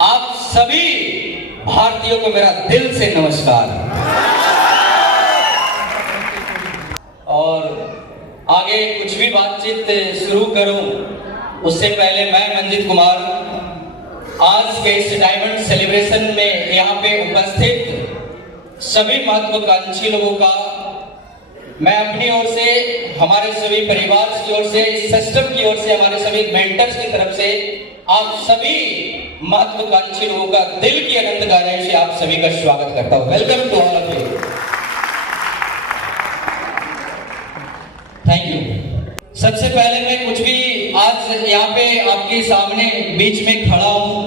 आप सभी भारतीयों को मेरा दिल से नमस्कार। और आगे कुछ भी बातचीत शुरू करूं उससे पहले मैं मंजित कुमार आज के इस डायमंड सेलिब्रेशन में यहाँ पे उपस्थित सभी महत्वाकांक्षी लोगों का मैं अपनी ओर से, हमारे सभी परिवार की ओर से, इस सिस्टम की ओर से, हमारे सभी मेंटर्स की तरफ से आप सभी महत्वाकांक्षी लोगों का दिल की अनंत गहराई से आप सभी का स्वागत करता हूं। Welcome to all of you. Thank you. सबसे पहले मैं कुछ भी आज यहाँ पे आपके सामने बीच में खड़ा हूं,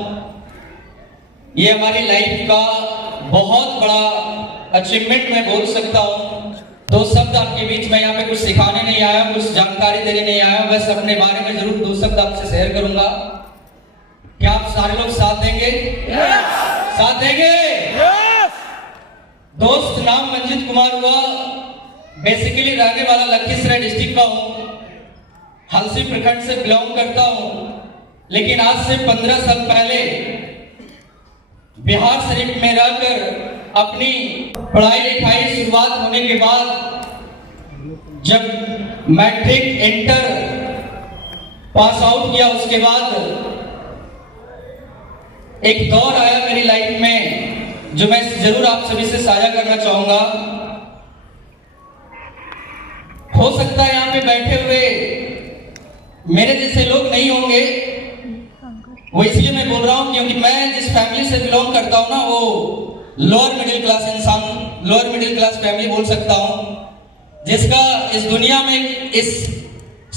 ये हमारी लाइफ का बहुत बड़ा अचीवमेंट मैं बोल सकता हूं। दो शब्द आपके बीच में यहाँ पे कुछ सिखाने नहीं आया, कुछ जानकारी देने नहीं आया, बस अपने बारे में जरूर दो शब्द आपसे शेयर करूंगा। क्या आप सारे लोग साथ देंगे? साथ देंगे? दोस्त, नाम मंजित कुमार हुआ, बेसिकली रहने वाला लखीसराय डिस्ट्रिक्ट का हूं, हलसी प्रखंड से बिलोंग करता हूं, लेकिन आज से 15 साल पहले बिहार शरीफ में रहकर अपनी पढ़ाई लिखाई शुरुआत होने के बाद जब मैट्रिक इंटर पास आउट किया, उसके बाद एक दौर आया मेरी लाइफ में जो मैं जरूर आप सभी से साझा करना चाहूंगा। हो सकता है यहाँ पे बैठे हुए मेरे जैसे लोग नहीं होंगे, वो इसलिए मैं बोल रहा हूं क्योंकि मैं जिस फैमिली से बिलोंग करता हूं ना, वो लोअर मिडिल क्लास इंसान, लोअर मिडिल क्लास फैमिली बोल सकता हूं, जिसका इस दुनिया में, इस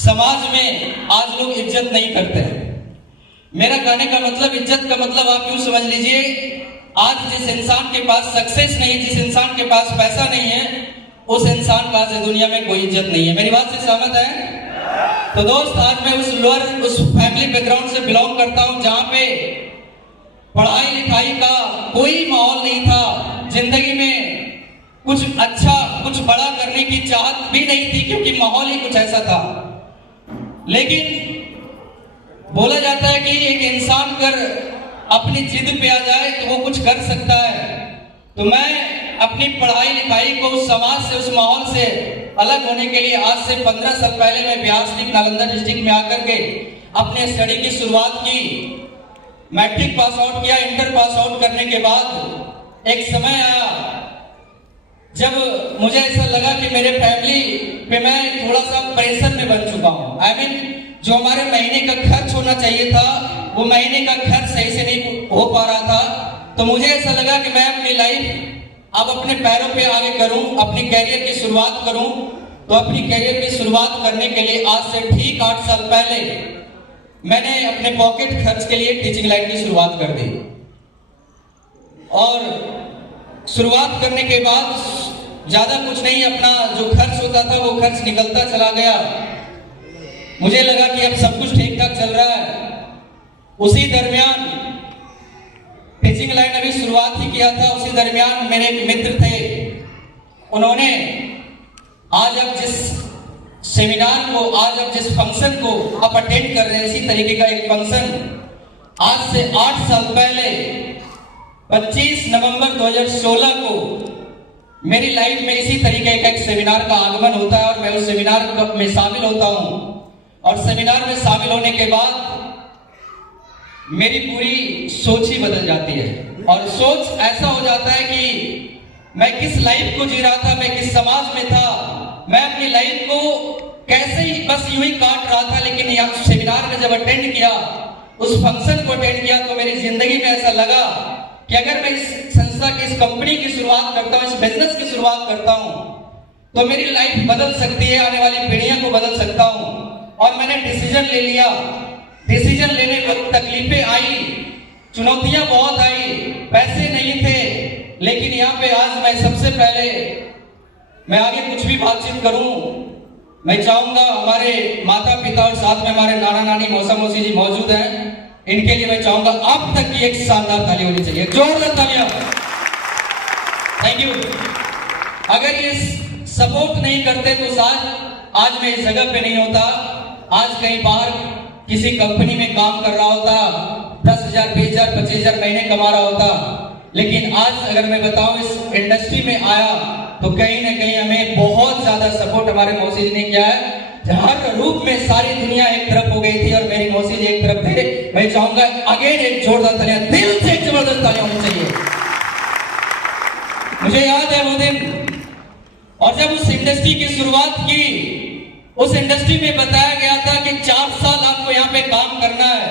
समाज में आज लोग इज्जत नहीं करते हैं। मेरा कहने का मतलब, इज्जत का मतलब आप यूं समझ लीजिए, आज जिस इंसान के पास सक्सेस नहीं, जिस इंसान के पास पैसा नहीं है, उस इंसान का आज दुनिया में कोई इज्जत नहीं है। मेरी बात से सहमत है? तो दोस्त, आज मैं उस फैमिली बैकग्राउंड से बिलोंग करता हूं जहां पे पढ़ाई लिखाई का कोई माहौल नहीं था, जिंदगी में कुछ अच्छा, कुछ बड़ा करने की चाहत भी नहीं थी क्योंकि माहौल ही कुछ ऐसा था। लेकिन बोला जाता है कि एक इंसान कर अपनी जिद पे आ जाए तो वो कुछ कर सकता है। तो मैं अपनी पढ़ाई लिखाई को उस समाज से, उस माहौल से अलग होने के लिए आज से 15 साल पहले मैं बिहार शरीफ नालंदा डिस्ट्रिक्ट में आकर के अपने स्टडी की शुरुआत की। मैट्रिक पास आउट किया, इंटर पास आउट करने के बाद एक समय आया जब मुझे ऐसा लगा कि मेरे फैमिली पे मैं थोड़ा सा प्रेशर में बन चुका हूँ। आई मीन, जो हमारे महीने का खर्च होना चाहिए था, वो महीने का खर्च सही से नहीं हो पा रहा था। तो मुझे ऐसा लगा कि मैं अपनी लाइफ अब अपने पैरों पे आगे करूं, अपनी कैरियर की शुरुआत करूं। तो अपनी कैरियर की शुरुआत करने के लिए आज से ठीक 8 साल पहले मैंने अपने पॉकेट खर्च के लिए टीचिंग लाइन की शुरुआत कर दी। और शुरुआत करने के बाद ज्यादा कुछ नहीं, अपना जो खर्च होता था वो खर्च निकलता चला गया। मुझे लगा कि अब सब कुछ ठीक ठाक चल रहा है। उसी दरमियान टीचिंग लाइन अभी शुरुआत ही किया था, उसी दरमियान मेरे एक मित्र थे, उन्होंने आज अब जिस सेमिनार को, आज अब जिस फंक्शन को आप अटेंड कर रहे हैं, इसी तरीके का एक फंक्शन आज से 8 साल पहले 25 नवंबर 2016 को मेरी लाइफ में इसी तरीके का एक सेमिनार का आगमन होता है और मैं उस सेमिनार में शामिल होता हूं। और सेमिनार में शामिल होने के बाद मेरी पूरी सोच ही बदल जाती है और सोच ऐसा हो जाता है कि मैं किस लाइफ को जी रहा था, मैं किस समाज में था, मैं अपनी लाइफ को कैसे ही बस यूं ही काट रहा था। लेकिन यहाँ सेमिनार में जब अटेंड किया, उस फंक्शन को अटेंड किया, तो मेरी जिंदगी में ऐसा लगा कि अगर मैं इस संस्था की, इस कंपनी की शुरुआत करता हूँ, इस बिजनेस की शुरुआत करता हूँ, तो मेरी लाइफ बदल सकती है, आने वाली पीढ़ियों को बदल सकता हूँ। और मैंने डिसीजन ले लिया। डिसीजन लेने वक्त तकलीफें आई, चुनौतियां बहुत आई, पैसे नहीं थे, लेकिन यहाँ पे आज मैं सबसे पहले, मैं आगे कुछ भी बातचीत करूं, मैं चाहूंगा हमारे माता पिता और साथ में हमारे नाना नानी, मौसा मौसी जी मौजूद हैं, इनके लिए मैं चाहूंगा आप तक की एक शानदार ताली होनी चाहिए, जोरदार तालियां। Thank you. अगर ये सपोर्ट नहीं करते तो आज मैं इस जगह पे नहीं होता, आज कहीं बाहर किसी कंपनी में काम कर रहा होता, 10,000, 20,000, 25,000 महीने कमा रहा होता। लेकिन आज अगर मैं बताऊं इस इंडस्ट्री में आया तो कहीं ना कहीं हमें बहुत ज्यादा सपोर्ट हमारे मौसी जी ने किया है। हर रूप में सारी दुनिया एक तरफ हो गई थी और मेरी मौसी जी एक तरफ थे। मैं चाहूंगा अगेन एक जोरदार तालियां, दिल से एक जबरदस्त तालियां होनी चाहिए। मुझे याद है वो दिन, और जब उस इंडस्ट्री की शुरुआत की, उस इंडस्ट्री में बताया गया था कि 4 साल आपको यहाँ पे काम करना है।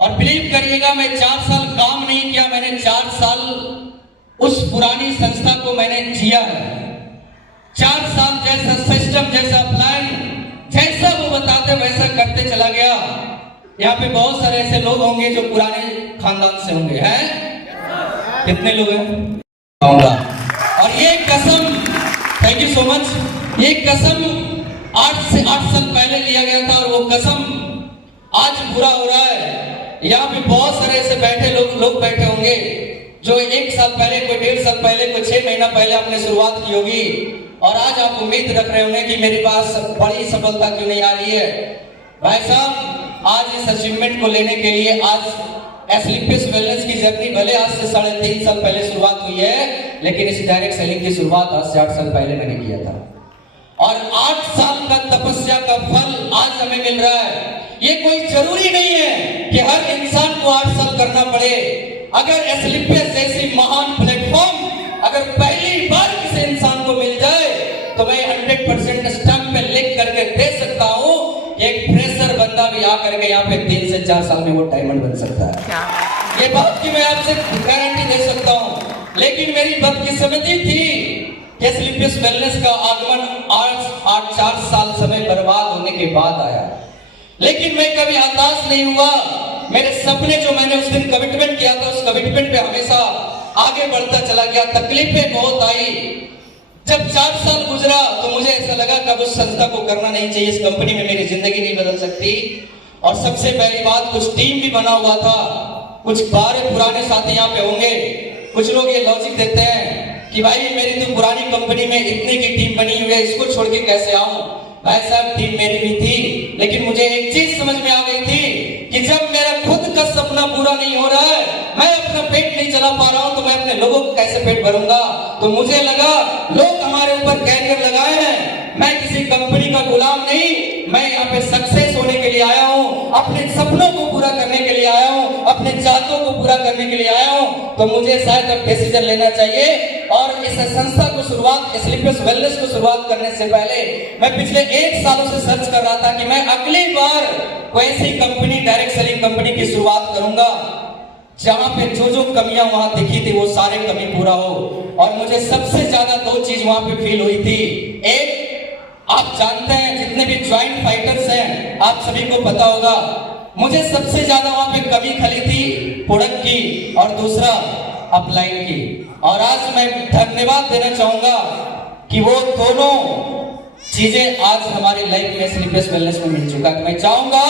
और बिलीव करिएगा मैं 4 साल काम नहीं किया, मैंने 4 साल उस पुरानी संस्था को मैंने जिया है। 4 साल जैसा सिस्टम, जैसा प्लान, जैसा वो बताते वैसा करते चला गया। यहाँ पे बहुत सारे ऐसे लोग होंगे जो पुराने खानदान से होंगे, हैं? कितने लोग हैं? और ये कसम, थैंक यू सो मच, ये कसम 8 से 8 साल पहले लिया गया था और वो कसम आज पूरा हो रहा है। यहाँ पे बहुत सारे ऐसे बैठे लोग बैठे होंगे जो 1 साल पहले, कोई 1.5 साल पहले, कोई 6 महीना पहले आपने शुरुआत की होगी और आज आप उम्मीद रख रहे होंगे कि मेरे पास बड़ी सफलता क्यों नहीं आ रही है। भाई साहब, आज इस अचीवमेंट को लेने के लिए आज एस्क्लेपियस वेलनेस की जर्नी भले आज से 3.5 साल पहले शुरुआत हुई है, लेकिन इस डायरेक्ट सेलिंग की शुरुआत आज से 8 साल पहले मैंने किया था। और 8 साल का तपस्या का फल आज हमें मिल रहा है। ये कोई जरूरी नहीं है कि हर इंसान को 8 साल करना पड़े। अगर एस्क्लेपियस जैसी महान प्लेटफॉर्म अगर पहली बार किसी इंसान को मिल जाए तो मैं 100% स्टैंप पे लिख करके दे सकता हूँ, एक फ्रेशर बंदा भी आकर के यहाँ पे 3 से 4 साल में वो डायमंड बन सकता है। ये बात की मैं आपसे गारंटी दे सकता हूँ। लेकिन मेरी बदकिस्मती थी कि एस्क्लेपियस वेलनेस का आगमन 4 साल समय बर्बाद होने के बाद आया। लेकिन मैं कभी हताश नहीं हुआ। मेरे सपने जो मैंने उस दिन कमिटमेंट किया था, उस कमिटमेंट पे हमेशा आगे बढ़ता चला गया। तकलीफें बहुत आई। जब 4 साल गुजरा तो मुझे ऐसा लगा कि उस संस्था को करना नहीं चाहिए, इस कंपनी में मेरी जिंदगी नहीं बदल सकती। और सबसे पहली बात, कुछ टीम भी बना हुआ था, कुछ पुराने साथी यहाँ पे होंगे। कुछ लोग ये लॉजिक देते हैं कि भाई मेरी तो पुरानी कंपनी में इतने की टीम बनी हुई है, इसको छोड़ के कैसे आऊं। भाई साहब, टीम मेरी भी थी, लेकिन मुझे एक चीज समझ में आ गई थी कि जब मेरा खुद का सपना पूरा नहीं हो रहा है, मैं अपना पेट नहीं चला पा रहा हूं, तो मैं अपने लोगों को कैसे पेट भरूंगा। तो मुझे लगा लोग हमारे ऊपर कैरियर लगाए हैं, मैं किसी कंपनी का गुलाम नहीं, मैं यहाँ पे सक्सेस होने के लिए आया हूँ, अपने सपनों को पूरा करने के लिए आया हूँ, अपने चाहतों को पूरा करने के लिए आया हूँ। तो मुझे शायद अब डिसीजन लेना चाहिए। और इस संस्था को शुरुआत, एस्क्लेपियस वेलनेस को शुरुआत करने से पहले मैं पिछले 1 सालों से सर्च कर रहा था कि मैं अगली बार कोई ऐसी कंपनी, डायरेक्ट सेलिंग कंपनी की शुरुआत करूंगा जहां पे जो कमियां वहां दिखी थी वो सारे कमी पूरा हो। और मुझे सबसे ज्यादा 2 चीज वहां पे फील हुई थी। एक, आप जानते हैं जितने भी ज्वाइंट फाइटर्स हैं, आप सभी को पता होगा, मुझे सबसे ज्यादा वहां पे कमी खली थी प्रोडक्ट की और दूसरा अपलाइन की। और आज मैं धन्यवाद देना चाहूंगा कि वो दोनों चीजें आज हमारी लाइफ में एस्क्लेपियस वेलनेस में मिल चुका है। मैं चाहूंगा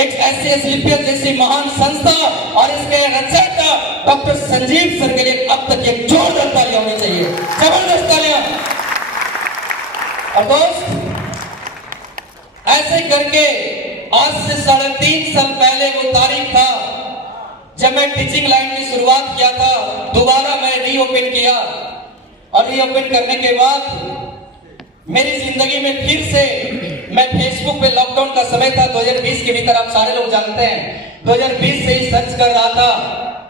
एक ऐसी एस्क्लेपियस जैसी महान संस्था और इसके रचयिता डॉक्टर संजीव सर के लिए अब तक एक जोरदार तालियां होनी चाहिए, जबरदस्त तालियां। और दोस्त, ऐसे करके आज से 3.5 साल पहले वो तारीख था जब मैं टीचिंग लाइन की शुरुआत किया था। दोबारा मैं रीओपन किया और रीओपन करने के बाद मेरी जिंदगी में फिर से मैं फेसबुक पे, लॉकडाउन का समय था 2020 के भीतर, आप सारे लोग जानते हैं 2020 से ही सर्च कर रहा था।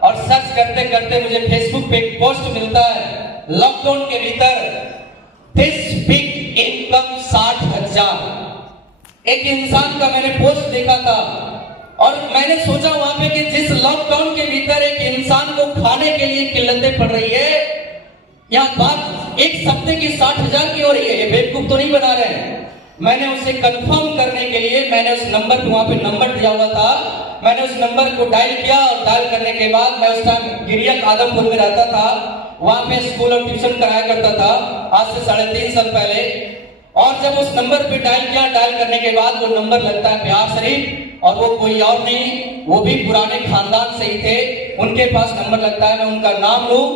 और सर्च करते करते मुझे फेसबुक पे एक पोस्ट मिलता है, लॉकडाउन के भीतर दिस बिग इनकम 60,000। एक इंसान का मैंने पोस्ट देखा था और मैंने सोचा वहां पे कि जिस लॉकडाउन के भीतर एक इंसान को खाने के लिए किल्लतें पड़ रही है, यहाँ बात एक सप्ते की 60,000 की हो रही है, ये बेवकूफ तो नहीं बना रहे हैं। मैंने उसे कंफर्म करने के लिए मैंने उस नंबर पे, वहां पे नंबर दिया हुआ था, मैंने उस नंबर को डायल किया और डायल करने के बाद मैं उस टाइम गिरियक आदमपुर में रहता था, वहां पे स्कूल और ट्यूशन कराया करता था आज से 3.5 साल पहले। और जब उस नंबर पे डायल किया, डायल करने के बाद वो नंबर लगता है बिहार शरीफ और वो कोई और नहीं, वो भी पुराने खानदान से ही थे, उनके पास नंबर लगता है। मैं उनका नाम लूं,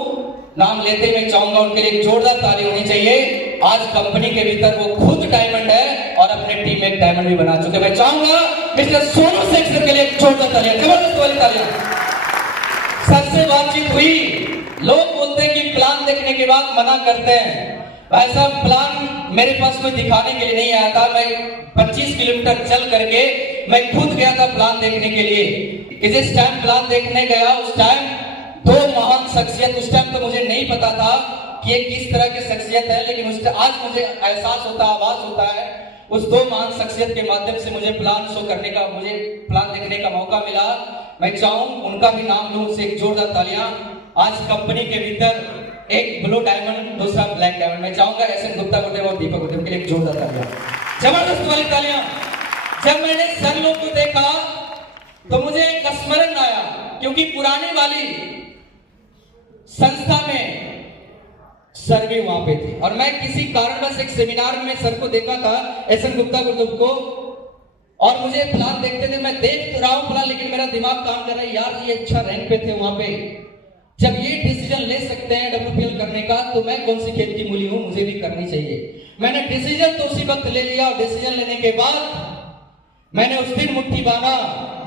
नाम लेते मैं चाहूंगा उनके लिए एक जोरदार ताली होनी चाहिए। आज कंपनी के भीतर वो खुद डायमंड है और अपने टीम में डायमंड भी बना चुके। मैं चाहूंगा मिस्टर सोनू सेठ के लिए एक जोरदार तालियां, जबरदस्त वाली तालियां। सर से बातचीत हुई, लोग बोलते हैं कि प्लान देखने के बाद मना करते हैं। ऐसा प्लान मेरे पास कोई दिखाने के लिए नहीं आया था। मैं 25 किलोमीटर चल करके मैं खुद गया था प्लान देखने के लिए। जिस टाइम प्लान देखने गया उस टाइम दो महान शख्सियत, उस टाइम तो मुझे नहीं पता था कि ये किस तरह की शख्सियत है, लेकिन आज मुझे एहसास होता, आभास होता है। उस दो महान शख्सियत के माध्यम से मुझे प्लान देखने का मौका मिला। मैं चाहूं उनका भी नाम लूं, उनसे एक जोरदार तालियां। आज कंपनी के भीतर एक ब्लू डायमंड, दूसरा ब्लैक डायमंड। मैं चाहूंगा एसएन गुप्ता गुटेव और दीपक गुटेव के लिए एक जोरदार तालियां, जबरदस्त वाली तालियां। जब मैंने सर लोग को देखा तो मुझे एक स्मरण आया, क्योंकि पुरानी वाली संस्था में सर भी वहां पे थे और मैं किसी कारणवश एक सेमिनार में सर को देखा था, एसएन गुप्ता गुटेव को, और मुझे प्लान देखते थे। मैं देख तो रहा हूं प्लान, लेकिन मेरा दिमाग काम कर रहा है, यार ये अच्छा रैंक पे थे वहां पे। जब ये डिसीजन ले सकते हैं डब्ल्यूपीएल करने का, तो मैं कौन सी खेत की मूली हूं, मुझे भी करनी चाहिए। मैंने डिसीजन तो उसी वक्त ले लिया। डिसीजन लेने के बाद मैंने उस दिन मुट्ठी बांधा,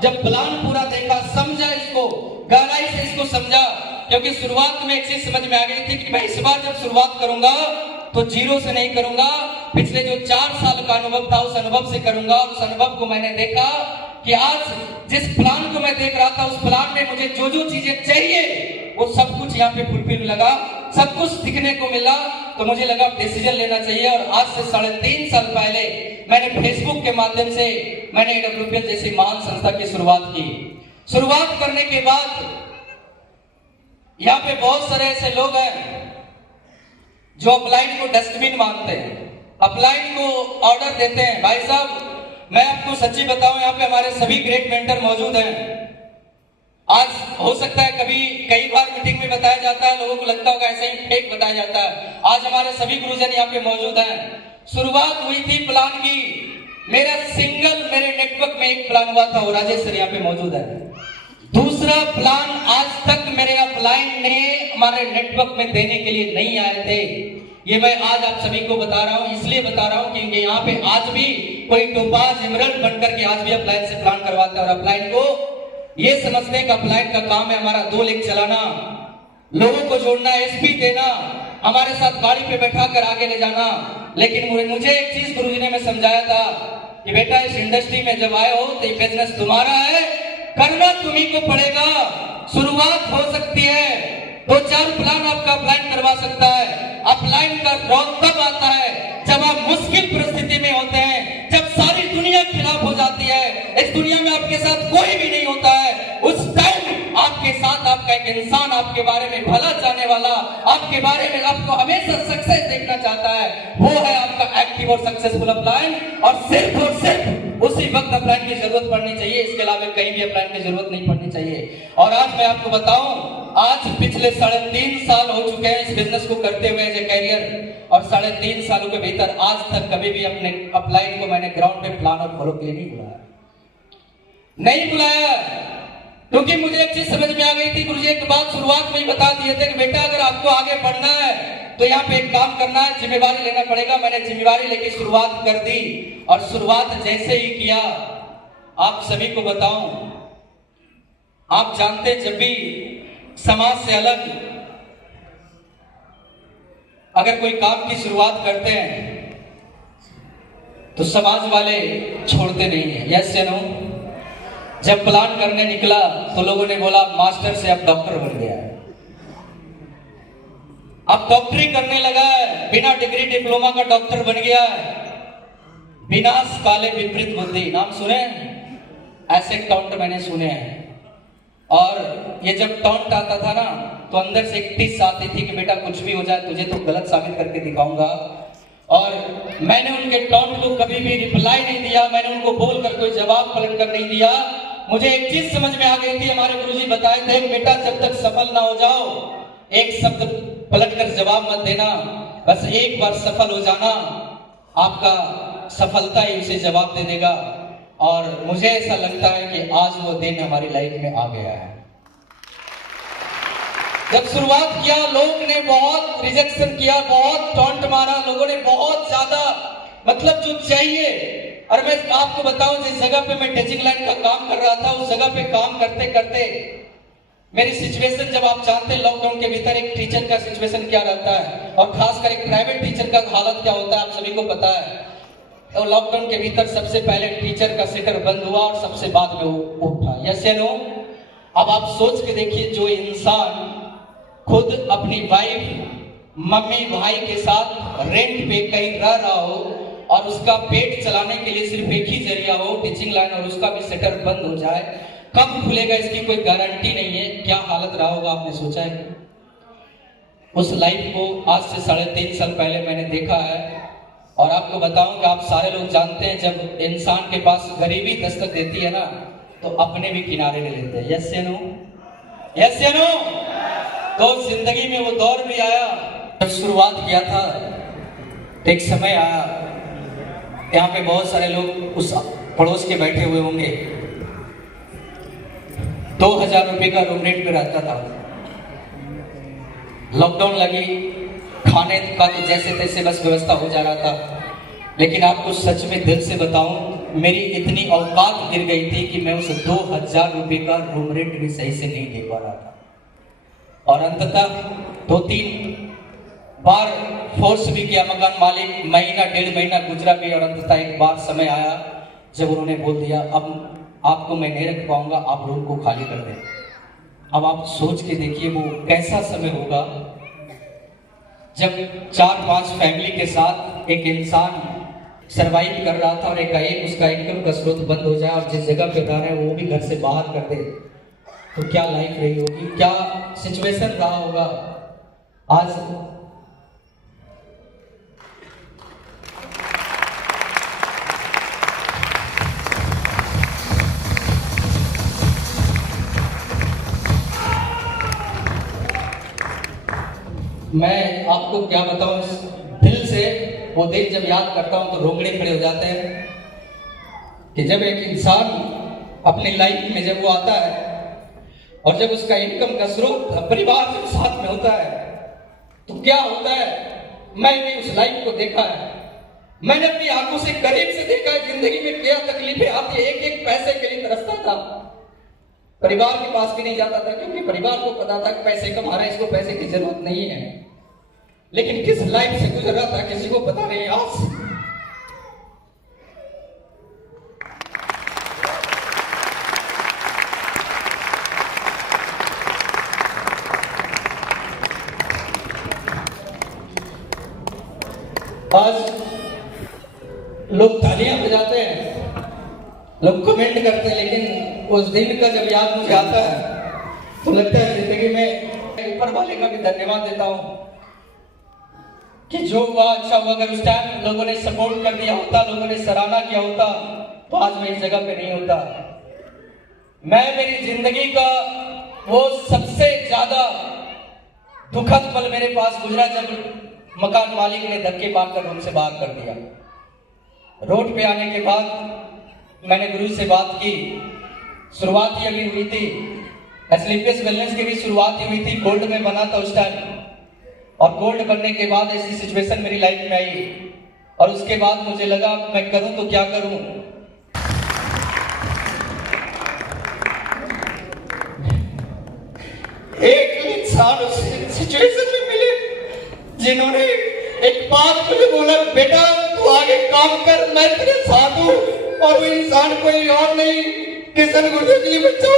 जब प्लान पूरा देखा, समझा इसको, गहराई से इसको समझा। क्योंकि शुरुआत में एक चीज समझ में आ गई थी कि मैं इस बार जब शुरुआत करूंगा तो जीरो से नहीं करूंगा, पिछले जो 4 साल का अनुभव था उस अनुभव से करूंगा। और उस अनुभव को मैंने देखा कि आज जिस प्लान को मैं देख रहा था, उस प्लान में मुझे जो जो चीजें चाहिए वो सब कुछ यहाँ पे फुलफिल लगा, सब कुछ दिखने को मिला। तो मुझे लगा डिसीजन लेना चाहिए। और आज से 3.5 साल पहले मैंने फेसबुक के माध्यम से मैंने डब्ल्यूपीएल जैसी महान संस्था की शुरुआत की। शुरुआत करने के बाद यहाँ पे बहुत सारे ऐसे लोग हैं जो अपलाइन को डस्टबिन मानते हैं, अपलाइन को ऑर्डर देते हैं। भाई साहब मैं आपको सच्ची बताऊं, यहाँ पे हमारे सभी ग्रेट मेंटर मौजूद हैं। आज हो सकता है कई बार मीटिंग में बताया जाता है, लोगों को लगता होगा ऐसे ही फेक बताया जाता है। आज हमारे सभी गुरुजन यहाँ पे मौजूद हैं। शुरुआत हुई थी प्लान की, मेरे नेटवर्क में एक प्लान हुआ था, वो राजेश सर यहाँ पे मौजूद है। दूसरा प्लान आज तक मेरे अपलाइन ने हमारे नेटवर्क में देने के लिए नहीं आए थे। ये मैं आज आप सभी को बता रहा हूँ, इसलिए बता रहा हूँ क्योंकि यहाँ पे आज भी कोई टोपाज एमराल्ड बनकर के आज भी अपलाइन से प्लान करवाता है। और अपलाइन को ये समझते हैं कि अपलाइन का काम है हमारा 2 लेग चलाना, लोगों को जोड़ना, एसपी देना, हमारे साथ गाड़ी पे बैठा कर आगे ले जाना। लेकिन मुझे एक चीज गुरुजी ने मैं समझाया था कि बेटा इस इंडस्ट्री में जब आए हो तो ये बिजनेस तुम्हारा है, करना तुम्ही को पड़ेगा। शुरुआत हो सकती है, 2-4 प्लान आपका अपलाइन करवा सकता है। अपलाइन का दौर तब आता है जब आप मुश्किल परिस्थिति में होते हैं, जब सारी दुनिया खिलाफ हो जाती है, इस दुनिया में आपके साथ कोई भी नहीं होता है। उस टाइम आपके साथ आपका एक इंसान आपके बारे में भला चाहने वाला, आपके बारे में आपको हमेशा सक्सेस देखना चाहता है, वो है आपका एक्टिव और सक्सेसफुल अपलाइन। और सिर्फ उसी वक्त अपलाइन की जरूरत पड़नी चाहिए, इसके अलावा कहीं भी अपलाइन की जरूरत नहीं पड़नी चाहिए। और आज मैं आपको बताऊं, आज पिछले 3.5 साल हो चुके हैं इस बिजनेस को करते हुए एज ए कैरियर, और 3.5 सालों के भीतर आज तक कभी भी अपने अपलाइन को मैंने ग्राउंड पे प्लान और फॉलो के लिए नहीं बुलाया। क्योंकि मुझे एक चीज समझ में आ गई थी, गुरुजी एक बात शुरुआत में ही बता दिए थे कि बेटा अगर आपको आगे बढ़ना है तो यहाँ पे एक काम करना है, जिम्मेवारी लेना पड़ेगा। मैंने जिम्मेवारी लेके शुरुआत कर दी, और शुरुआत जैसे ही किया, आप सभी को बताऊं, आप जानते जब भी समाज से अलग अगर कोई काम की शुरुआत करते हैं तो समाज वाले छोड़ते नहीं है, यस या नो। जब प्लान करने निकला तो लोगों ने बोला मास्टर से अब डॉक्टर बन गया है, अब डॉक्टरी करने लगा है, बिना डिग्री डिप्लोमा का डॉक्टर बन गया है। विनाश काले विपरीत बुद्धि, नाम सुने? ऐसे टॉन्ट मैंने सुने हैं। और ये जब टॉन्ट आता था ना तो अंदर से एक टीस आती थी कि बेटा कुछ भी हो जाए तुझे तो गलत साबित करके दिखाऊंगा। और मैंने उनके टॉन्ट को कभी भी रिप्लाई नहीं दिया, मैंने उनको बोलकर कोई जवाब पलट कर नहीं दिया। मुझे एक चीज समझ में आ गई थी, हमारे गुरुजी बताए थे, बेटा जब तक सफल ना हो जाओ एक शब्द पलट कर जवाब मत देना, बस एक बार सफल हो जाना, आपका सफलता ही उसे जवाब दे देगा। और मुझे ऐसा लगता है कि आज वो दिन हमारी लाइफ में आ गया है। जब शुरुआत किया लोग ने बहुत रिजेक्शन किया, बहुत टॉन्ट मारा, लोगों ने बहुत ज्यादा मतलब जो चाहिए। और मैं आपको बताऊं, जिस जगह पे मैं टीचिंग लाइन का काम कर रहा था, उस जगह पे काम करते करते मेरी सिचुएशन जब आप जानते हैं लॉकडाउन के भीतर एक टीचर का सिचुएशन क्या रहता है और खासकर एक प्राइवेट टीचर का हालत क्या होता है आप सभी को पता है। तो लॉकडाउन के भीतर सबसे पहले टीचर का शटर बंद हुआ और सबसे बाद में वो उठा। यस या नो? अब आप सोच के देखिए, जो इंसान खुद अपनी वाइफ, मम्मी, भाई के साथ रेंट पे कहीं रह रहा हो और उसका पेट चलाने के लिए सिर्फ एक ही जरिया हो टीचिंग लाइन, और उसका भी शटर बंद हो जाए, कब खुलेगा इसकी कोई गारंटी नहीं है। क्या हालत रहा होगा आपने सोचा है? उस लाइफ को आज से 3.5 साल पहले मैंने देखा है और आपको बताऊं कि आप सारे लोग जानते हैं जब इंसान के पास गरीबी दस्तक देती है ना तो अपने भी किनारे ले लेते हैं। यस या नो? यस या नो? तो जिंदगी में वो दौर भी आया जब शुरुआत किया था, तो एक समय आया, यहाँ पे बहुत सारे लोग उस पड़ोस के बैठे हुए होंगे, 2000 रुपए का रूम रेंट पे रहता था। लॉकडाउन लगी, खाने का तो जैसे तैसे बस व्यवस्था हो जा रहा था, लेकिन आपको सच में दिल से बताऊं, मेरी इतनी औकात गिर गई थी कि मैं उस 2000 रुपए का रूम रेंट भी सही से नहीं दे पा रहा था। और अंततः 2-3 बार फोर्स भी किया मकान मालिक, महीना 1.5 महीना गुजरा भी, और अंततः एक बार समय आया जब उन्होंने बोल दिया अब आपको मैं नहीं रख पाऊंगा, आप रूम को खाली कर दें। अब आप सोच के देखिए वो कैसा समय होगा जब 4-5 फैमिली के साथ एक इंसान सरवाइव कर रहा था और एक उसका इनकम का स्रोत बंद हो जाए और जिस जगह पे रह रहे हैं वो भी घर से बाहर कर दे, तो क्या लाइफ रही होगी, क्या सिचुएशन रहा होगा। आज मैं आपको क्या बताऊं, दिल से वो दिन जब याद करता हूं तो रोंगड़े खड़े हो जाते हैं कि जब एक इंसान अपनी लाइफ में जब वो आता है और जब उसका इनकम का स्रोत परिवार के साथ में होता है तो क्या होता है। मैंने उस लाइफ को देखा है, मैंने अपनी आंखों से करीब से देखा है जिंदगी में क्या तकलीफें आती है। एक पैसे के लिए तरसता था, परिवार के पास भी नहीं जाता था क्योंकि परिवार को पता था कि पैसे कमा रहे हैं, इसको पैसे की जरूरत नहीं है। लेकिन किस लाइफ से गुजर रहा था किसी को पता नहीं। आज लोग तालियां बजाते हैं, लोग कमेंट करते हैं, लेकिन उस दिन का जब याद मुझे आता है तो लगता है जिंदगी में ऊपर वाले का भी धन्यवाद देता हूं कि जो हुआ अच्छा हुआ। अगर उस टाइम लोगों ने सपोर्ट कर दिया होता, लोगों ने सराहना किया होता तो आज मैं इस जगह पे नहीं होता। मैं मेरी जिंदगी का वो सबसे ज्यादा दुखद पल मेरे पास गुजरा जब मकान मालिक ने धक्के मारकर रूम से बाहर कर दिया। रोड पे आने के बाद मैंने गुरु से बात की, शुरुआत ही अभी हुई थी, स्लीपियस वेलनेस की भी शुरुआत ही हुई थी, गोल्ड में बना था उस टाइम, और गोल्ड बनने के बाद ऐसी सिचुएशन मेरी लाइफ में आई और उसके बाद मुझे लगा मैं करूं तो क्या करूं। एक इंसान उस सिचुएशन में मिले जिन्होंने एक बात मुझे बोला, बेटा तू आगे काम कर, मैं तेरे साथ हूं, और वो इंसान कोई और नहीं किशन गुरुदेव जी बच्चा हो।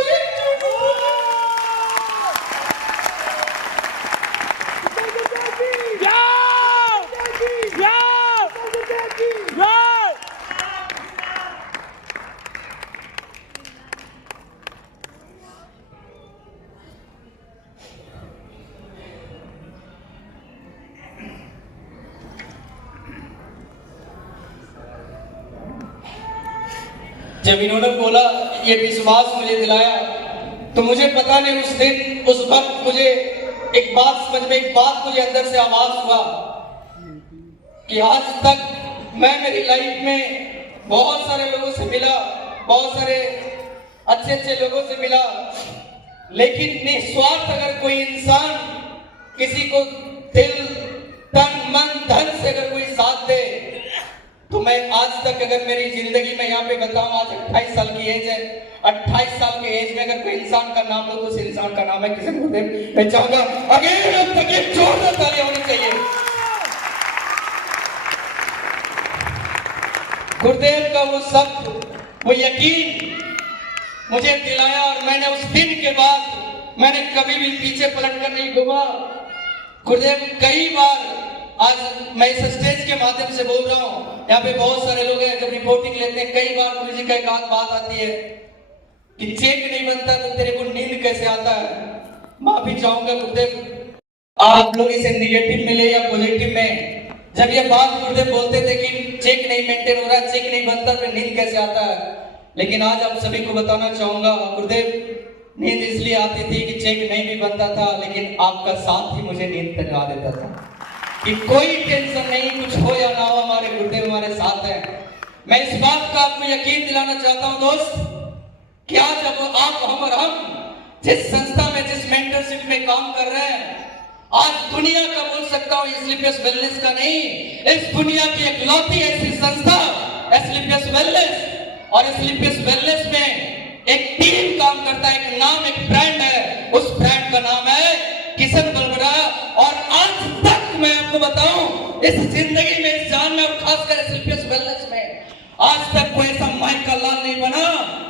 जब इन्होंने बोला, ये विश्वास मुझे दिलाया, तो मुझे पता नहीं उस दिन उस वक्त मुझे एक बात समझ में, एक बात मुझे अंदर से आवाज हुआ कि आज तक मैं मेरी लाइफ में बहुत सारे लोगों से मिला, बहुत सारे अच्छे अच्छे लोगों से मिला, लेकिन निस्वार्थ अगर कोई इंसान किसी को दिल, तन, मन, धन से अगर कोई साथ दे तो मैं आज तक अगर मेरी जिंदगी में यहाँ पे बताऊं, आज 28 साल की एज है, 28 साल के एज में अगर कोई इंसान का नाम लो तो उस इंसान का नाम है किशन गुरुदेव। मैं चाहूंगा अगेन तक जोरदार तालियां होनी चाहिए। गुरुदेव का वो शब्द, वो यकीन मुझे दिलाया और मैंने उस दिन के बाद मैंने कभी भी पीछे पलट कर नहीं घूमा। गुरुदेव कई बार, आज मैं इस स्टेज के माध्यम से बोल रहा हूँ, यहाँ पे बहुत सारे लोग हैं जब रिपोर्टिंग लेते हैं, कई बार गुरु जी का एक बात आती है कि चेक नहीं बनता तो तेरे को नींद कैसे आता है। माफी चाहूंगा गुरुदेव, आप लोग इसे निगेटिव में ले या पॉजिटिव में, जब ये बात गुरुदेव बोलते थे कि चेक नहीं मेंटेन हो रहा, चेक नहीं बनता तो नींद कैसे आता है, लेकिन आज आप सभी को बताना चाहूंगा गुरुदेव, नींद इसलिए आती थी कि चेक नहीं भी बनता था, लेकिन आपका साथ ही मुझे नींद दिला देता था कि कोई टेंशन नहीं, कुछ हो या ना हो, हमारे गुरुदेव हमारे साथ हैं। मैं इस बात का आपको यकीन दिलाना चाहता हूं दोस्त, कि आज जब आप हम जिस संस्था में, जिस मेंटरशिप में काम कर रहे हैं, आज दुनिया का बोल सकता हूं, स्लीपियस वेलनेस का नहीं, इस दुनिया की इकलौती ऐसी संस्था स्लीपियस वेलनेस, और स्लीपियस वेलनेस में एक टीम काम करता है, एक नाम, एक ब्रांड है, उस ब्रांड का नाम है किशन बलबरा। और आज तक मैं आपको बताऊं, इस जिंदगी में, इस जान में, और खासकर स्लीपियस वेलनेस में, आज तक कोई ऐसा माइक का लाल नहीं बना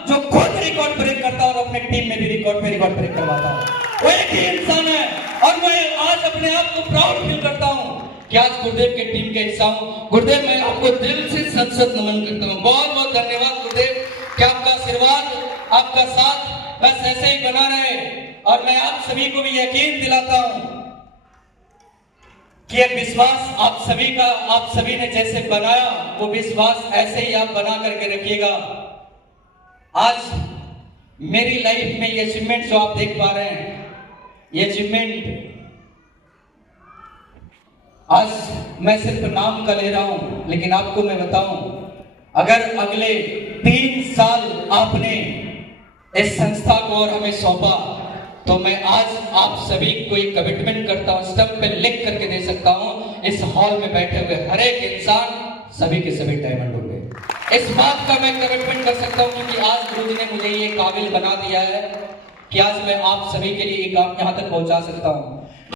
जो खुद रिकॉर्ड ब्रेक करता और अपने टीम में भी रिकॉर्ड ब्रेक करवाता हो। वो एक ही इंसान है, और मैं आज अपने आप को प्राउड फील करता हूं कि आज गुरुदेव के टीम के हिस्सा हूं। गुरुदेव मैं आपको दिल से सत नमन करता हूं, बहुत बहुत धन्यवाद गुरुदेव कि आपका आशीर्वाद, आपका साथ बस ऐसे ही बना रहे। और मैं आप सभी को भी यकीन दिलाता हूं कि एक विश्वास आप सभी का, आप सभी ने जैसे बनाया, वो विश्वास ऐसे ही आप बना करके रखिएगा। आज मेरी लाइफ में ये अचीवमेंट जो आप देख पा रहे हैं, ये अचीवमेंट आज मैं सिर्फ नाम का ले रहा हूं, लेकिन आपको मैं बताऊं, अगर अगले 3 साल आपने इस संस्था को और हमें सौंपा, तो मैं आज आप सभी को एक कमिटमेंट करता हूं, स्टंप पे लिख करके दे सकता हूं, इस हॉल में बैठे हुए हर एक इंसान, सभी के सभी डायमंड होंगे। इस बात का मैं कमिटमेंट कर सकता हूं, क्योंकि आज गुरु जी ने मुझे ये काबिल बना दिया है कि आज मैं आप सभी के लिए ये काम यहां तक पहुंचा सकता हूं।